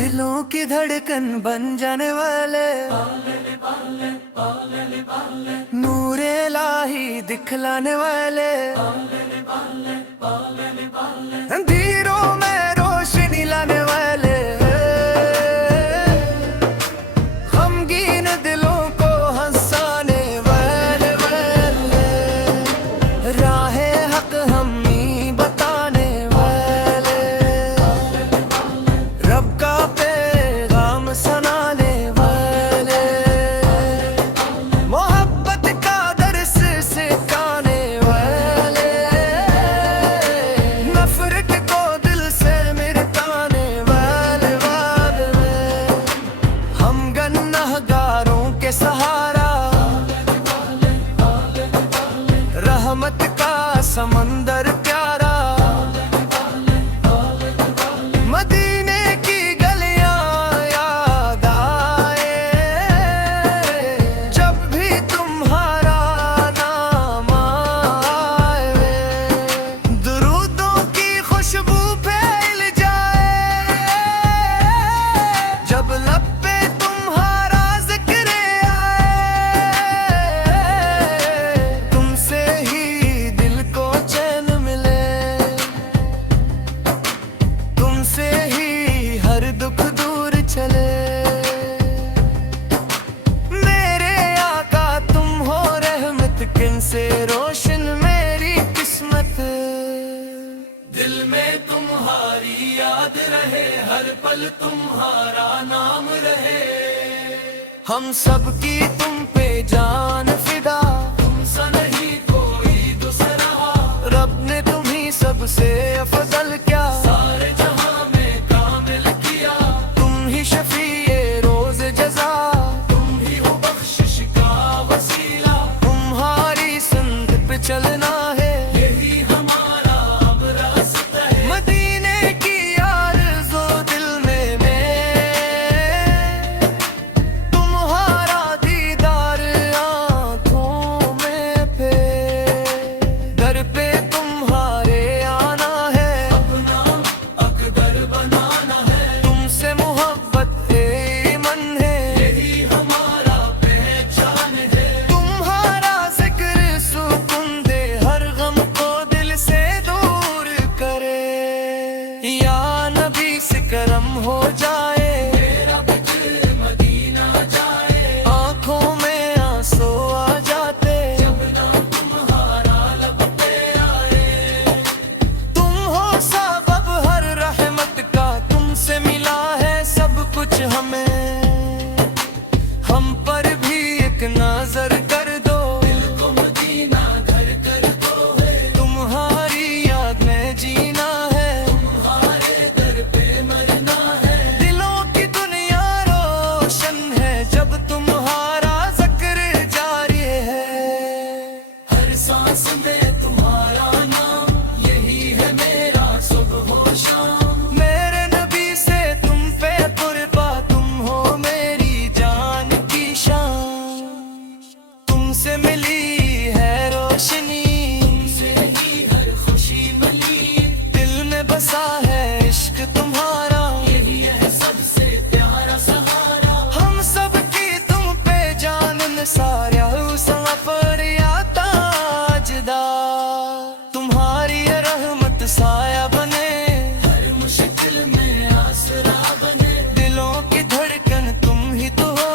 दिलों की धड़कन बन जाने वाले नूरे इलाही दिखलाने वाले अंधेरों में रोशनी लाने वाले गमगीन दिलों को हंसाने वाले राहे हक हम ही बताने वाले रब का पैगाम सुनाने वाले मोहब्बत का दर्स सिखाने वाले नफरत को दिल से मिटाने वाले हम गुनहगारों के सहारा रहमत का समंदर प्यारा मदीने की गलियां याद आए जब भी तुम्हारा नाम आए दुरूदों की खुशबू फैल जाए जब लब पे तुम्हारा जिक्र आए तुमसे ही दिल को चैन मिले तुमसे ही हर दुख दूर चले मेरे आका तुम हो रहमत किन से रोशन मेरी किस्मत दिल में तुम्हारी याद रहे हर पल तुम्हारा नाम रहे हम सब की तुम पे जान फिदा तुमसा नहीं कोई दूसरा रब ने तुम्ही सबसे अफजल क्या सारे जहां में कामिल किया तुम ही शफीए रोज जजा तुम ही हो बख्शिश का वसीला तुम्हारी संग पे चलना है यही हमारा अब रास्ता है मदीने की आरज़ू दिल में तुम्हारा दीदार आँखों में पे दर पे तुम्हारे आना है अपना अकदर बनाना है तुमसे मोहब्बत मन है यही हमारा पहचान है तुम्हारा जिक्र सुकून दे हर गम को दिल से दूर करे या नबी से करम हो जाए मेरा फिक्र मदीना जाए आंखों में आंसू आ जाते जब नाम तुम्हारा लब पे आए तुम हो सबब हर रहमत का तुमसे मिला है सब कुछ हमें हम पर भी एक नजर कर दो दिल को मदीना घर कर दो तुम्हारी याद में जीना है तुम्हारे दर पे मरना है दिलों की दुनिया रोशन है जब तुम्हारा जिक्र जारी है हर सांस में तुम्हारा नाम यही है मेरा सुबह हो शाम मेरे नबी से तुम पे कुर्बा तुम हो मेरी जान की शान तुमसे मिली है रोशनी तुमसे ही हर खुशी मिली दिल में बसा है इश्क तुम्हारा यही है सबसे प्यारा सहारा हम सब की तुम पे जान सारा सफर आता ताजदा तुम्हारी रहमत साया बने हर मुश्किल में आसरा बने दिलों की धड़कन तुम ही तो हो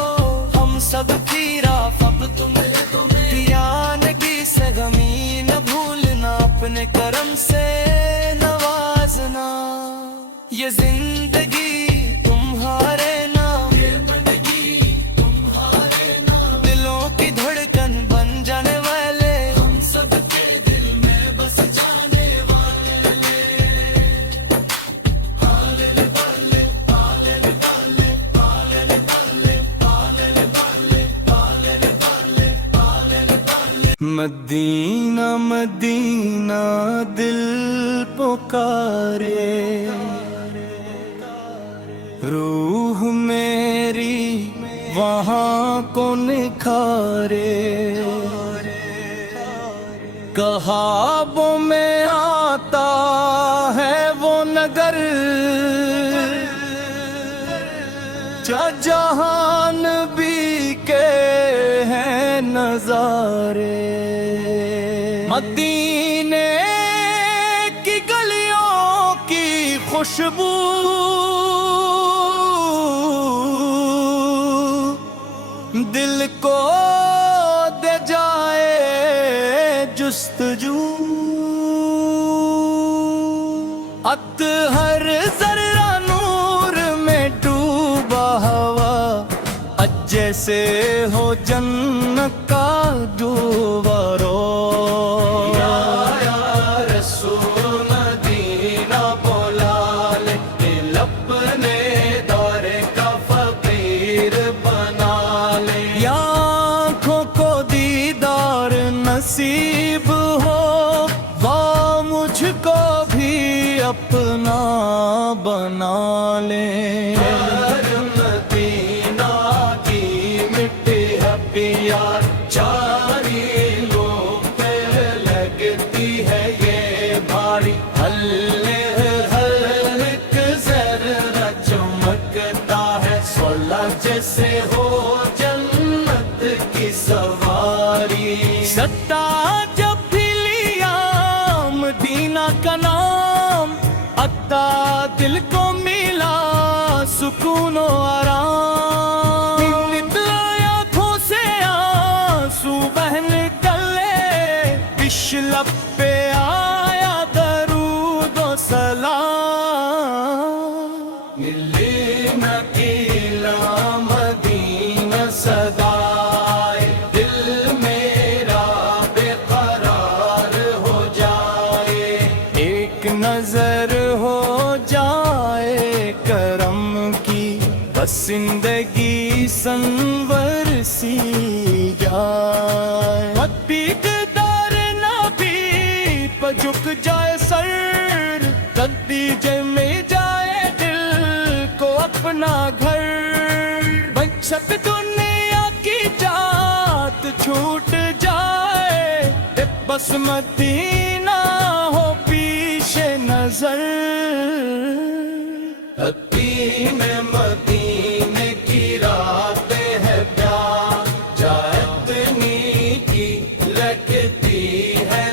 हम सब की राफत तुम्हें यानगी से गमी न भूलना अपने करम से नवाजना ये जिंदगी तुम्हारे नाम ये बंदगी तुम्हारे नाम दिलों की धड़कन बन जाने वाले हम सब के दिल में बस जाने वाले मदीना मदीना दिल पुकारे रूह मेरी वहाँ को निखारे कहाबों में आता है वो नगर جہان بھی کے ہیں نظارے، مدینے کی گلیوں کی خوشبو دل کو دے جائے جستجو، اطہر ذرہ نور میں ڈوبا ہوا، جیسے ہو جنت کا ڈوبا رو، یا رسول مدینہ بولا لے، دل اپنے دورے کا فقیر بنا لے، یا آنکھوں کو دیدار نصیب ہو، وہ مجھ کو بھی اپنا بنا لے، پیار چاری لوگ پہ لگتی ہے یہ بھاری، ہر ایک ذرہ چمکتا ہے سولہ جیسے ہو جنت کی سواری، ستا جب بھی لیا مدینہ کا نام، عطا دل کو ملا سکون و آرام، لب پہ آیا درود و سلام، ملی نکیلا مدینہ صدائے، دل میرا بے قرار ہو جائے، ایک نظر ہو جائے کرم کی، بس زندگی سنور سی جائے، جھک جائے سر، تدبیجے میں جائے دل کو اپنا گھر، بچت دنیا کی جات چھوٹ جائے، بس مدینہ ہو پیش نظر، ابھی میں مدینے کی راتیں ہے پیار، جاتنی کی لگتی ہے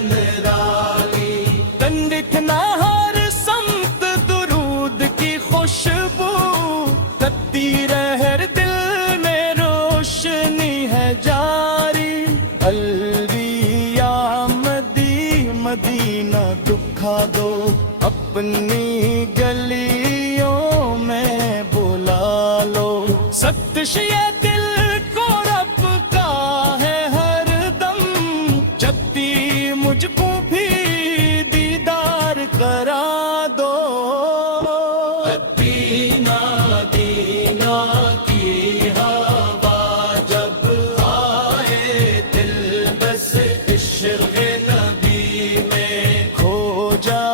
ہر سمت درود کی خوشبو، تتی رہر دل میں روشنی ہے جاری، الویا مدینہ دکھا دو، اپنی گلیوں میں بلا لو، ستش یہ دل کو رب کا ہے ہر دم، جب بھی مجھ کو بھی کرا دو، مدینہ کی ہوا جب آئے، دل بس عشق نبی میں کھو جائے۔